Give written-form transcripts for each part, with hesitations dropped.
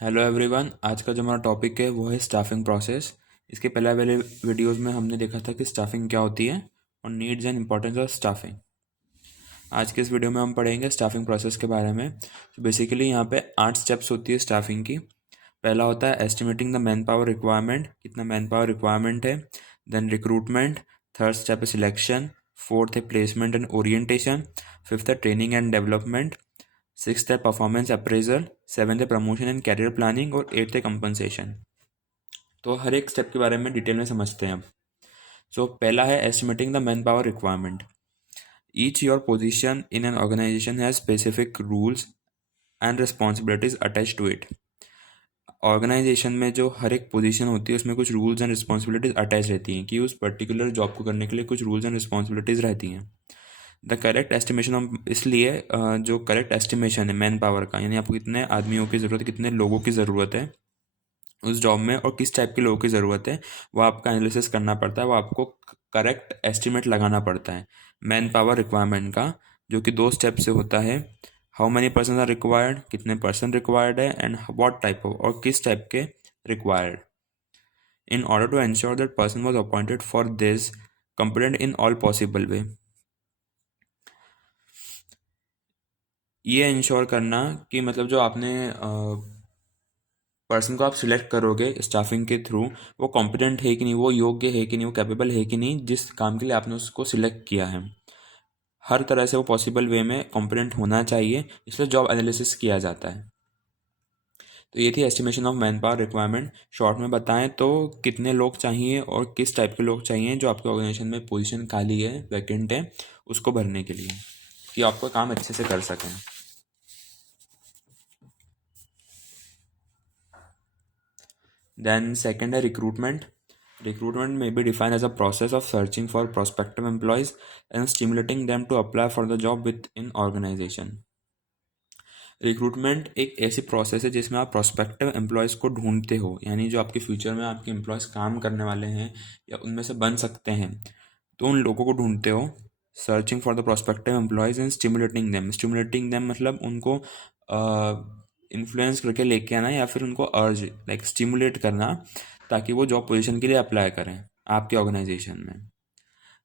Hello everyone. आज का जो हमारा टॉपिक है वो है स्टाफिंग प्रोसेस। इसके पहले वाले वीडियोस में हमने देखा था कि स्टाफिंग क्या होती है और needs and importance of staffing. आज के इस वीडियो में हम पढ़ेंगे स्टाफिंग प्रोसेस के बारे में। तो बेसिकली यहाँ पे 8 स्टेप्स होती है स्टाफिंग की। पहला होता है estimating the man power requirement, कितना मैन पावर रिक्वायरमेंट है। Then recruitment. थर्ड स्टेप है सिलेक्शन। फोर्थ है प्लेसमेंट एंड ओरिएंटेशन। फिफ्थ है ट्रेनिंग एंड डेवलपमेंट। सिक्स्थ है परफॉर्मेंस अप्रेजल। सेवन्थ है प्रमोशन एंड कैरियर प्लानिंग और एट्थ है कंपनसेशन। तो हर एक स्टेप के बारे में डिटेल में समझते हैं अब। सो पहला है estimating the man power requirement. Each your position in an organization has specific rules and responsibilities attach to it. Organization में जो हर एक पोजीशन होती है उसमें कुछ रूल्स एंड रिस्पॉन्सिबिलिटीज अटैच रहती हैं कि उस पर्टिकुलर जॉब को करने के लिए कुछ रूल्स एंड रिस्पॉन्सिबिलिटीज रहती हैं। द करेक्ट एस्टिमेशन ऑफ, इसलिए जो करेक्ट एस्टिमेशन है मैन पावर का, यानी आपको कितने आदमियों की ज़रूरत है, कितने लोगों की ज़रूरत है उस जॉब में और किस टाइप के लोगों की ज़रूरत है, वो आपका एनालिसिस करना पड़ता है। वो आपको करेक्ट एस्टिमेट लगाना पड़ता है मैन पावर रिक्वायरमेंट का, जो कि 2 स्टेप से होता है। How many person are required, कितने पर्सन रिक्वायर्ड है, एंड व्हाट टाइप ऑफ, और किस टाइप के required. In order to ensure that person was appointed for this complaint in all possible way. ये इंश्योर करना कि मतलब जो आपने पर्सन को आप सिलेक्ट करोगे स्टाफिंग के थ्रू, वो कॉम्पिटेंट है कि नहीं, वो योग्य है कि नहीं, वो कैपेबल है कि नहीं जिस काम के लिए आपने उसको सिलेक्ट किया है। हर तरह से वो पॉसिबल वे में कॉम्पिटेंट होना चाहिए, इसलिए जॉब एनालिसिस किया जाता है। तो ये थी estimation of man power requirement. Short में बताएं तो कितने लोग चाहिए और किस टाइप के लोग चाहिए जो आपके ऑर्गेनाइजेशन में पोजीशन खाली है, वैकेंट है, उसको भरने के लिए, कि आपका काम अच्छे से कर सकें। Then second है recruitment. Recruitment may be defined as a process of searching for prospective employees and stimulating them to apply for the job within organization. Recruitment एक ऐसी प्रोसेस है जिसमें आप प्रोस्पेक्टिव एम्प्लॉयज़ को ढूंढते हो, यानी जो आपके फ्यूचर में आपके एम्प्लॉयज़ काम करने वाले हैं या उनमें से बन सकते हैं, तो उन लोगों को ढूंढते हो। Searching for the prospective employees and stimulating them मतलब उनको इन्फ्लुएंस करके लेके आना या फिर उनको अर्ज लाइक स्टिमुलेट करना, ताकि वो जॉब पोजीशन के लिए अप्लाई करें आपके ऑर्गेनाइजेशन में।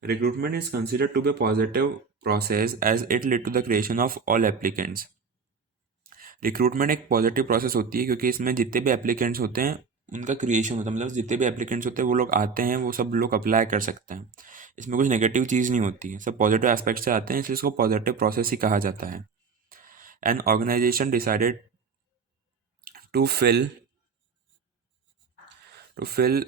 Recruitment is considered to be positive process as it lead to the creation of all applicants. Recruitment एक पॉजिटिव प्रोसेस होती है क्योंकि इसमें जितने भी एप्लीकेंट्स होते हैं उनका क्रिएशन होता है, मतलब जितने भी एप्लीकेंट्स होते हैं वो लोग आते हैं, वो सब लोग अप्लाई कर सकते हैं। इसमें कुछ नेगेटिव चीज़ नहीं होती है, सब पॉजिटिव एस्पेक्ट से आते हैं, इसलिए इसको पॉजिटिव प्रोसेस ही कहा जाता है। An organization decided to fill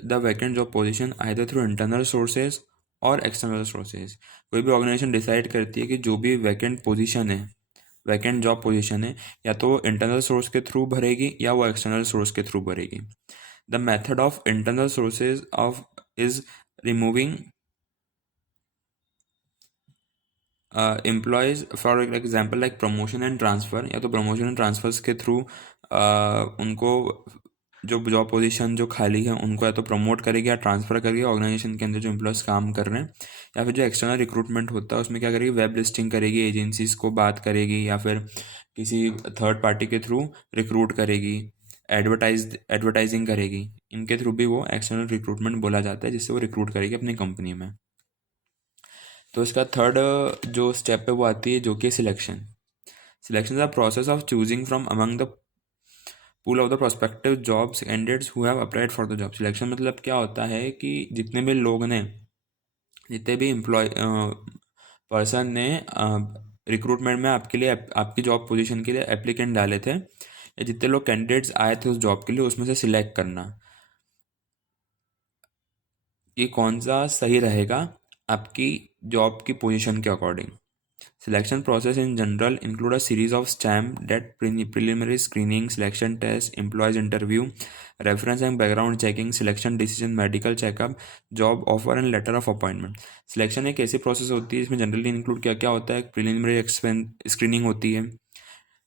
the vacant job position either through internal sources और एक्सटर्नल सोर्सेज। कोई भी ऑर्गेनाइजेशन डिसाइड करती है कि जो भी वैकेंट पोजीशन है, वैकेंट जॉब पोजीशन है, या तो वो इंटरनल सोर्स के थ्रू भरेगी या वो एक्सटर्नल सोर्स के थ्रू भरेगी। The method of internal sources of is removing employees for example like promotion and transfer, या तो प्रमोशन एंड ट्रांसफर्स के थ्रू उनको जो जॉब पोजीशन जो खाली है उनको या तो प्रमोट करेगी या ट्रांसफ़र करेगी ऑर्गेनाइजेशन के अंदर जो एम्प्लॉयज़ काम कर रहे हैं। या फिर जो एक्सटर्नल रिक्रूटमेंट होता है उसमें क्या करेगी, वेब लिस्टिंग करेगी, एजेंसीज को बात करेगी या फिर किसी थर्ड पार्टी के थ्रू रिक्रूट करेगी, एडवर्टाइजिंग करेगी। इनके थ्रू भी वो एक्सटर्नल रिक्रूटमेंट बोला जाता है, जिससे वो रिक्रूट करेगी अपनी कंपनी में। तो इसका थर्ड जो स्टेप है वो आती है जो कि selection. Selection is the process of choosing from among the pool of the prospective jobs candidates who have applied for the job. Selection मतलब क्या होता है कि जितने भी लोग ने, जितने भी एम्प्लॉय पर्सन ने रिक्रूटमेंट में आपके लिए आपकी जॉब पोजीशन के लिए एप्लीकेंट डाले थे, या जितने लोग कैंडिडेट्स आए थे उस जॉब के लिए, उसमें से सिलेक्ट करना कि कौन सा सही रहेगा आपकी जॉब की पोजीशन के according. Selection process in general include a series of stamp that preliminary screening, selection test, employees interview, reference and background checking, selection decision, medical checkup, job offer and letter of appointment. Selection एक ऐसी process होती है इसमें generally include क्या क्या होता है, preliminary screening होती है,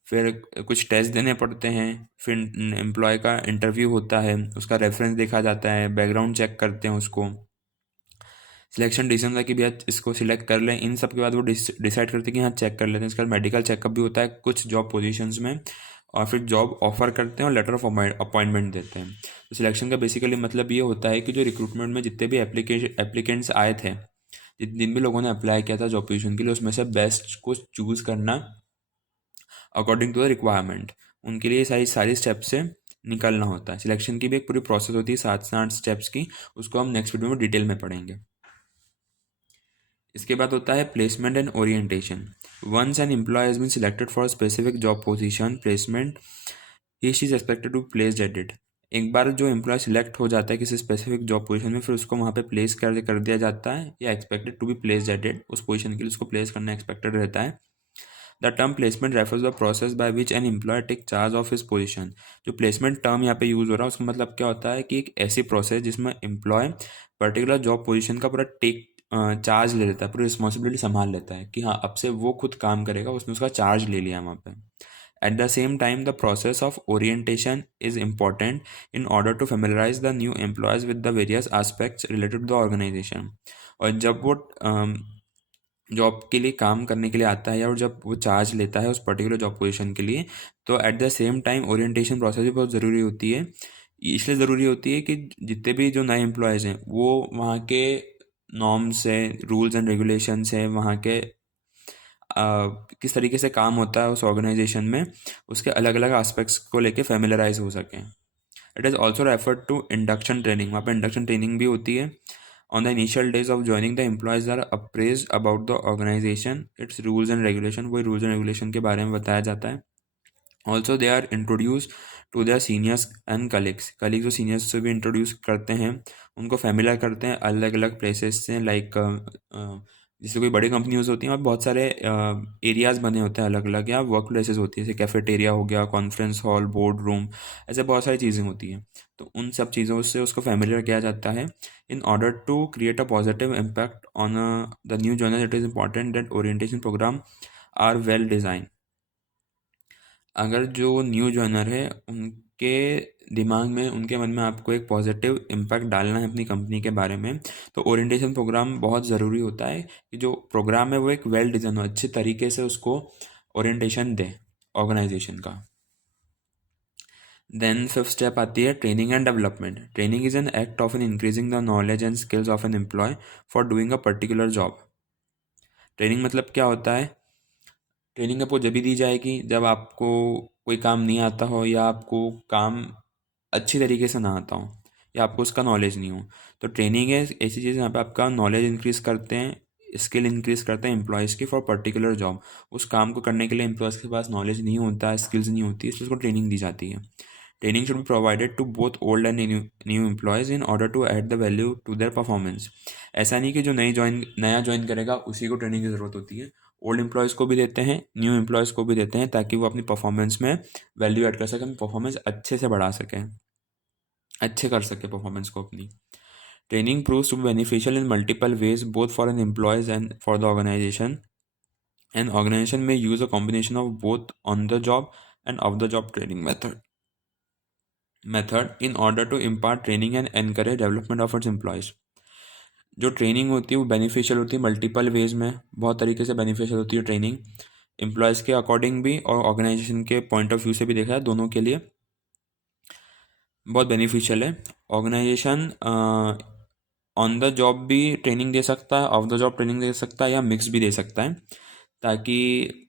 फिर कुछ टेस्ट देने पड़ते हैं, फिर एम्प्लॉय का इंटरव्यू होता है, उसका रेफरेंस देखा जाता है, बैकग्राउंड चेक करते हैं उसको। सिलेक्शन डिसीजन था कि भैया इसको सिलेक्ट कर लें, इन सब के बाद वो डिसाइड करते हैं कि हाँ चेक कर लेते हैं। इसका मेडिकल चेकअप भी होता है कुछ जॉब पोजीशंस में, और फिर जॉब ऑफर करते हैं और लेटर ऑफ अपॉइंटमेंट देते हैं। तो सिलेक्शन का बेसिकली मतलब ये होता है कि जो रिक्रूटमेंट में जितने भी एप्लीकेंट्स आए थे, जिन भी लोगों ने अप्लाई किया था जॉब पोजीशन के लिए, उसमें से बेस्ट को चूज़ करना अकॉर्डिंग टू द रिक्वायरमेंट। उनके लिए सारी सारी स्टेप से निकलना होता है। सिलेक्शन की भी एक पूरी प्रोसेस होती है 7 से 8 स्टेप्स की, उसको हम नेक्स्ट वीडियो में डिटेल में पढ़ेंगे। इसके बाद होता है placement and orientation. Once an employee has been selected for specific job position, placement he is expected to place at it. एक बार जो एम्प्लॉय सिलेक्ट हो जाता है किसी स्पेसिफिक जॉब पोजीशन में, फिर उसको वहाँ पे प्लेस कर दिया जाता है, या expected to be place at it, उस पोजीशन के लिए उसको प्लेस करना एक्सपेक्टेड रहता है। The term placement refers the process by which an employee take charge of his position. जो प्लेसमेंट टर्म यहाँ पे यूज़ हो रहा है उसका मतलब क्या होता है कि एक ऐसी प्रोसेस जिसमें एम्प्लॉय पर्टिकुलर जॉब पोजीशन का पूरा टेक चार्ज ले लेता है, पूरी रिस्पॉन्सिबिलिटी संभाल लेता है कि हाँ अब से वो खुद काम करेगा, उसने उसका चार्ज ले लिया वहाँ पे। At the same time, the process of orientation is important in order to familiarize the new employees with the various aspects related to the organization। और जब वो जॉब के लिए काम करने के लिए आता है, या और जब वो चार्ज लेता है उस पर्टिकुलर जॉब पोजीशन के लिए, तो at the same time orientation process भी बहुत ज़रूरी होती है। इसलिए ज़रूरी होती है कि जितने भी जो नए एम्प्लॉयज़ हैं वो वहाँ के नॉर्म्स हैं, रूल्स एंड रेगुलेशंस हैं, वहाँ के किस तरीके से काम होता है उस ऑर्गेनाइजेशन में, उसके अलग अलग एस्पेक्ट्स को लेके फेमिलराइज हो सकें। It is also referred to induction training. वहाँ पे इंडक्शन ट्रेनिंग भी होती है। On the initial days of joining the employees are appraised about the organization, its rules and regulation. वही रूल्स एंड रेगुलेशन के बारे में बताया जाता है। Also they are introduce to their seniors and colleagues. Colleagues और सीनियर्स से भी इंट्रोड्यूस करते हैं, उनको फेमिलर करते हैं अलग अलग प्लेसेस से। लाइक जैसे कोई बड़ी कंपनीज होती हैं और बहुत सारे एरियाज़ बने होते हैं अलग अलग, या वर्क प्लेसेस होती है, जैसे कैफेटेरिया हो गया, कॉन्फ्रेंस हॉल, बोर्ड रूम, ऐसे बहुत सारी चीज़ें होती हैं। तो उन सब चीज़ों से उसको फेमिलियर किया जाता है। In order to create a positive impact on the new joiner, it is important that orientation program are well design. अगर जो न्यू जॉइनर है उनके दिमाग में, उनके मन में आपको एक पॉजिटिव इम्पैक्ट डालना है अपनी कंपनी के बारे में, तो ओरिएंटेशन प्रोग्राम बहुत ज़रूरी होता है कि जो प्रोग्राम है वो एक वेल डिज़ाइन हो, अच्छे तरीके से उसको ओरिएंटेशन दे ऑर्गेनाइजेशन का। देन फिफ्थ स्टेप आती है training and development. Training is an act of an increasing the knowledge and skills of an employee for doing a particular job. Training मतलब क्या होता है? ट्रेनिंग आपको जब भी दी जाएगी जब आपको कोई काम नहीं आता हो, या आपको काम अच्छी तरीके से ना आता हो, या आपको उसका नॉलेज नहीं हो। तो ट्रेनिंग है ऐसी चीज़ यहाँ पे आपका नॉलेज इंक्रीज़ करते हैं, स्किल इंक्रीज़ करते हैं एम्प्लॉयज़ की फॉर पर्टिकुलर जॉब। उस काम को करने के लिए एम्प्लॉयज़ के पास नॉलेज नहीं होता है, स्किल्स नहीं होती, इसलिए उसको ट्रेनिंग दी जाती है। Training should be provided to both old and new employees in order to add the value to their performance. ऐसा नहीं कि जो नया ज्वाइन करेगा उसी को ट्रेनिंग की ज़रूरत होती है। ओल्ड एम्प्लॉयज़ को भी देते हैं, न्यू एम्प्लॉयज़ को भी देते हैं, ताकि वो अपनी परफॉर्मेंस में वैल्यू ऐड कर सकें, परफॉर्मेंस अच्छे से बढ़ा सकें, अच्छे कर सके परफॉर्मेंस को अपनी। Training proves to be beneficial in multiple ways both for an employees and for the organisation. An organisation में use a combination of both on the job and off the job training method in order to impart training and encourage development of its employees. जो training होती है वो beneficial होती है multiple ways में, बहुत तरीके से बेनिफिशियल होती है ट्रेनिंग, एम्प्लॉयज़ के अकॉर्डिंग भी और ऑर्गेनाइजेशन के पॉइंट ऑफ व्यू से भी देखा है, दोनों के लिए बहुत बेनिफिशियल है। ऑर्गेनाइजेशन ऑन द जॉब भी ट्रेनिंग दे सकता है, ऑफ द जॉब ट्रेनिंग दे सकता है, या मिक्स भी दे सकता है, ताकि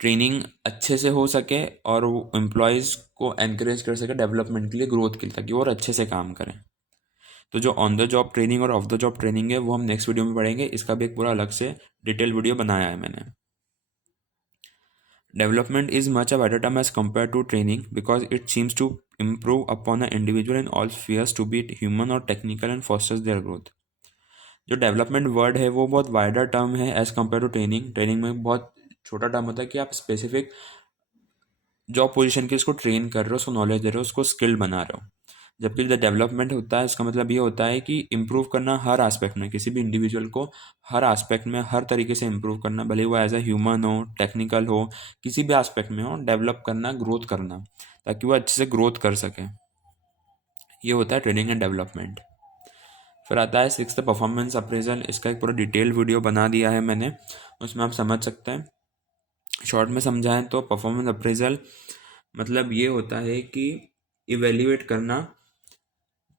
ट्रेनिंग अच्छे से हो सके और वो एम्प्लॉयज़ को एनकरेज कर सके डेवलपमेंट के लिए, ग्रोथ के लिए, ताकि वो और अच्छे से काम करें। तो जो ऑन द जॉब ट्रेनिंग और ऑफ द जॉब ट्रेनिंग है वो हम नेक्स्ट वीडियो में पढ़ेंगे। इसका भी एक पूरा अलग से डिटेल वीडियो बनाया है मैंने। Development is much a better term as compare to training because it seems to improve upon an individual in all spheres to be it human or technical and fosters their growth। जो development word है वो बहुत wider term है as compare to training. Training में बहुत छोटा term होता है कि आप स्पेसिफिक जॉब पोजीशन के उसको ट्रेन कर रहे हो, उसको नॉलेज दे रहे हो, उसको स्किल्ड बना रहे हो। जबकि जो डेवलपमेंट होता है इसका मतलब ये होता है कि इम्प्रूव करना हर एस्पेक्ट में, किसी भी इंडिविजुअल को हर एस्पेक्ट में हर तरीके से इम्प्रूव करना, भले वो एज अ ह्यूमन हो, टेक्निकल हो, किसी भी एस्पेक्ट में हो, डेवलप करना, ग्रोथ करना, ताकि वो अच्छे से ग्रोथ कर सके। ये होता है ट्रेनिंग एंड डेवलपमेंट। फिर आता है सिक्स्थ परफॉर्मेंस अप्रेजल। इसका एक पूरा डिटेल वीडियो बना दिया है मैंने, उसमें आप समझ सकते हैं। शॉर्ट में समझाएं तो परफॉर्मेंस अप्रेजल मतलब ये होता है कि इवेल्युएट करना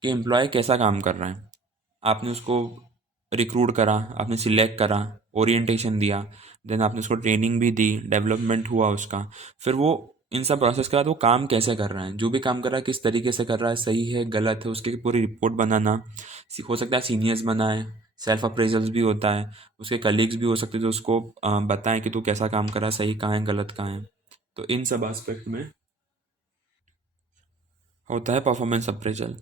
कि एम्प्लॉय कैसा काम कर रहा है। आपने उसको रिक्रूट करा, आपने सिलेक्ट करा, ओरिएंटेशन दिया, देन आपने उसको ट्रेनिंग भी दी, डेवलपमेंट हुआ उसका, फिर वो इन सब प्रोसेस के बाद वो काम कैसे कर रहा है, जो भी काम कर रहा है किस तरीके से कर रहा है, सही है गलत है, उसकी पूरी रिपोर्ट बनाना। हो सकता है सीनियर्स बनाए, सेल्फ अप्रेजल्स भी होता है, उसके कलीग्स भी हो सकते हैं जो उसको बताएं कि तू कैसा काम कर रहा है, सही कहाँ है गलत कहाँ है। तो इन सब एस्पेक्ट में होता है परफॉर्मेंस अप्रेजल।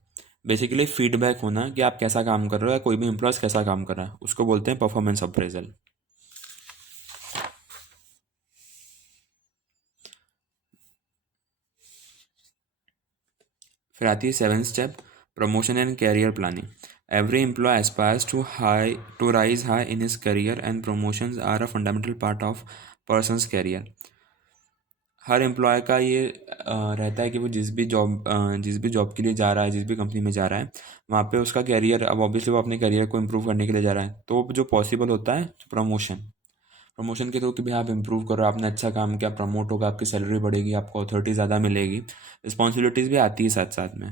बेसिकली फीडबैक होना कि आप कैसा काम कर रहे हो या कोई भी एम्प्लॉय कैसा काम कर रहा है, उसको बोलते हैं परफॉर्मेंस अप्रेजल। फिर आती है seven step, promotion and career planning. Every employee aspires to rise high in his career and promotions are a fundamental part of persons career. हर एम्प्लॉय का ये रहता है कि वो जिस भी जॉब के लिए जा रहा है, जिस भी कंपनी में जा रहा है, वहाँ पे उसका कैरियर, अब ऑब्वियसली वो अपने करियर को इम्प्रूव करने के लिए जा रहा है, तो जो पॉसिबल होता है प्रमोशन। प्रमोशन के थ्रू कि भाई आप इम्प्रूव करो, आपने अच्छा काम किया, प्रमोट होगा, आपकी सैलरी बढ़ेगी, आपको अथॉरिटी ज़्यादा मिलेगी, रिस्पॉन्सिबिलिटीज़ भी आती है साथ साथ में।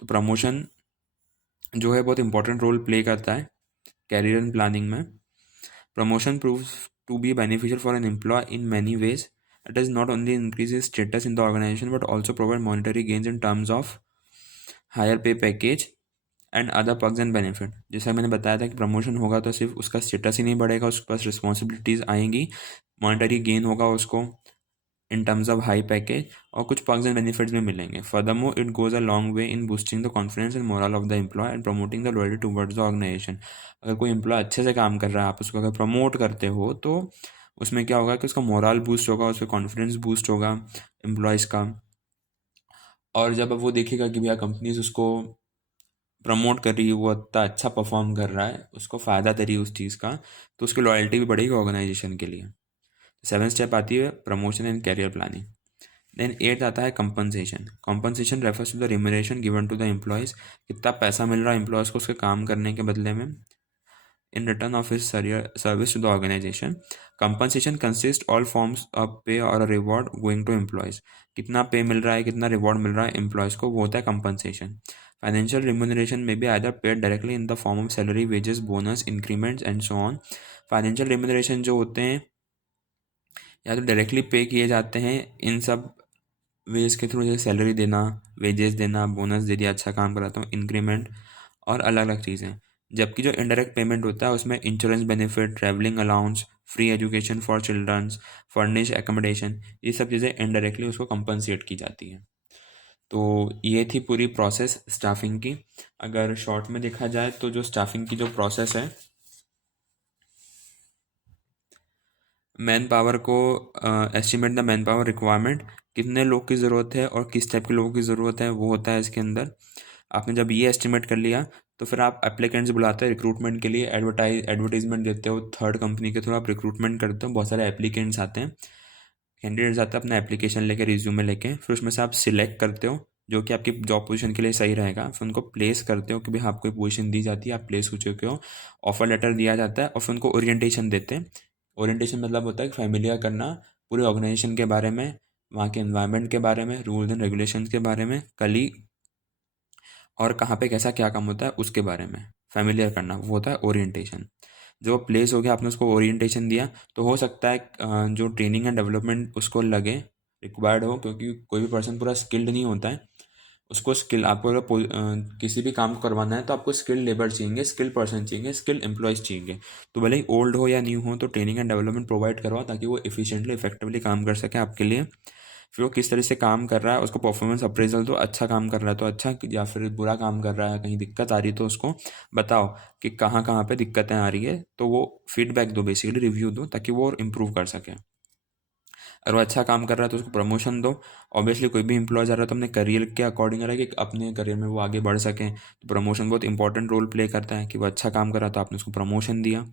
तो प्रमोशन जो है बहुत इंपॉर्टेंट रोल प्ले करता है कैरियर प्लानिंग में। Promotion proves to be beneficial for an employee in many ways. It does not only increase his status in the organization but also provide monetary gains in terms of higher pay package and other perks and benefit. जैसे मैंने बताया था कि promotion होगा तो सिर्फ उसका status ही नहीं बढ़ेगा, उसके पास रिस्पॉन्सिबिलिटीज़ आएंगी, मॉनेटरी गेन होगा उसको in terms of high package, और कुछ पर्क्स एंड बेनिफिट्स भी मिलेंगे। Furthermore it goes a long way in boosting the confidence and morale of the employee and promoting the loyalty towards the organisation. अगर कोई employ अच्छे से काम कर रहा है, आप उसको अगर प्रमोट करते हो तो उसमें क्या होगा कि उसका मोरल बूस्ट होगा, उसका कॉन्फिडेंस बूस्ट होगा एम्प्लॉयज़ का। और जब वो देखेगा कि भैया कंपनीज उसको प्रमोट कर रही है, वो इतना अच्छा परफॉर्म कर रहा है, उसको फ़ायदा दे रही है उस चीज़ का, तो उसकी लॉयल्टी भी बढ़ेगी ऑर्गेनाइजेशन के लिए। सेवन स्टेप आती है promotion and career planning. Then eight आता है compensation. Compensation refers to the remuneration given to the employees. कितना पैसा मिल रहा है एम्प्लॉयज़ को उसके काम करने के बदले में, in return of his service to the organization. Compensation consists all forms of pay or a reward going to employees. कितना पे मिल रहा है, कितना रिवॉर्ड मिल रहा है एम्प्लॉयज़ को, वो होता है कंपनसेशन। फाइनेंशियल रिम्यूनरेशन में be either paid directly in the form of salary, wages, bonus, increments and so on. Financial remuneration जो होते हैं या तो डायरेक्टली पे किए जाते हैं इन सब वेज के थ्रू, जैसे सैलरी देना, वेजेस देना, बोनस दे दिया अच्छा काम करा तो, इंक्रीमेंट और अलग अलग चीज़ें। जबकि जो इनडायरेक्ट पेमेंट होता है उसमें insurance benefit, travelling allowance, free education for childrens, furnish accommodation, ये सब चीज़ें इनडायरेक्टली उसको कंपनसेट की जाती हैं। तो ये थी पूरी प्रोसेस स्टाफिंग की। अगर शॉर्ट में देखा जाए तो जो स्टाफिंग की जो प्रोसेस है, मैन पावर को estimate the man power requirement, कितने लोग की ज़रूरत है और किस टाइप के लोगों की ज़रूरत है, वो होता है इसके अंदर। आपने जब ये एस्टिमेट कर लिया तो फिर आप एप्लीकेंट्स बुलाते हैं रिक्रूटमेंट के लिए, एडवर्टीजमेंट देते हो, थर्ड कंपनी के थ्रू आप रिक्रूटमेंट करते हो, बहुत सारे एप्लीकेंट्स आते हैं, कैंडिडेट्स आते हैं अपना एप्लीकेशन लेके, रिज्यूमे लेके, फिर उसमें से आप सिलेक्ट करते हो जो कि आपकी जॉब पोजीशन के लिए सही रहेगा, फिर उनको प्लेस करते हो कि भाई आपको पोजीशन दी जाती है, आप प्लेस हो चुके हो, ऑफर लेटर दिया जाता है और फिर उनको ओरिएंटेशन देते हैं। ओरिएंटेशन मतलब होता है फैमिलियर करना पूरे ऑर्गेनाइजेशन के बारे में, वहाँ के एनवायरनमेंट के बारे में, रूल्स एंड रेगुलेशंस के बारे में, कली और कहाँ पे कैसा क्या काम होता है उसके बारे में फैमिलियर करना, वो होता है ओरिएंटेशन। जब वो प्लेस हो गया, आपने उसको ओरिएंटेशन दिया, तो हो सकता है जो ट्रेनिंग एंड डेवलपमेंट उसको लगे, रिक्वायर्ड हो, क्योंकि कोई भी पर्सन पूरा स्किल्ड नहीं होता है। उसको स्किल, आपको अगर किसी भी काम को करवाना है तो आपको स्किल्ड लेबर चाहिए, स्किल्ड पर्सन चाहिए, स्किल्ड एम्प्लॉयज़ चाहिए। तो भले ही ओल्ड हो या न्यू हो, तो ट्रेनिंग एंड डेवलपमेंट प्रोवाइड करवाओ ताकि वो इफिशिएंटली इफेक्टिवली काम कर सके आपके लिए। फिर वो किस तरह से काम कर रहा है उसको परफॉर्मेंस अप्रेजल दो, अच्छा काम कर रहा है तो अच्छा, या फिर बुरा काम कर रहा है, कहीं दिक्कत आ रही है तो उसको बताओ कि कहाँ कहाँ पे दिक्कतें आ रही है, तो वो फीडबैक दो, बेसिकली रिव्यू दो ताकि वो और इम्प्रूव कर सके। अगर वो अच्छा काम कर रहा है तो उसको प्रमोशन दो। ऑब्वियसली कोई भी एम्प्लॉय जा रहा है तो अपने करियर के अकॉर्डिंग रहा है कि अपने करियर में वो आगे बढ़ सकें, तो प्रमोशन बहुत इंपॉर्टेंट रोल प्ले करता है कि वो अच्छा काम कर रहा है तो आपने उसको प्रमोशन दिया।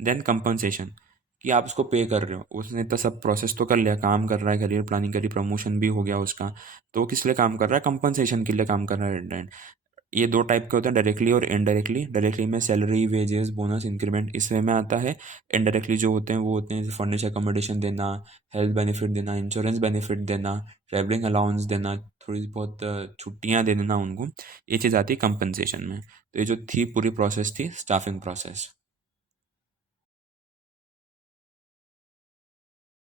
देन कंपनसेशन, कि आप उसको पे कर रहे हो, उसने तो सब प्रोसेस तो कर लिया, काम कर रहा है, करियर प्लानिंग करी, प्रमोशन भी हो गया उसका, तो वो किस लिए काम कर रहा है, कंपनसेशन के लिए काम कर रहा है एट द एंड। ये दो टाइप के होते हैं, डायरेक्टली और इनडायरेक्टली। डायरेक्टली में सैलरी, वेजेस, बोनस, इंक्रीमेंट इस वे में आता है। इनडायरेक्टली जो होते हैं वो होते हैं फर्निश अकोमोडेशन देना, हेल्थ बेनिफिट देना, इंश्योरेंस बेनिफिट देना, ट्रैवलिंग अलाउंस देना, थोड़ी बहुत छुट्टियां दे देना उनको। ये चीज़ आती है कंपनसेशन में। तो ये जो थी पूरी प्रोसेस थी स्टाफिंग प्रोसेस।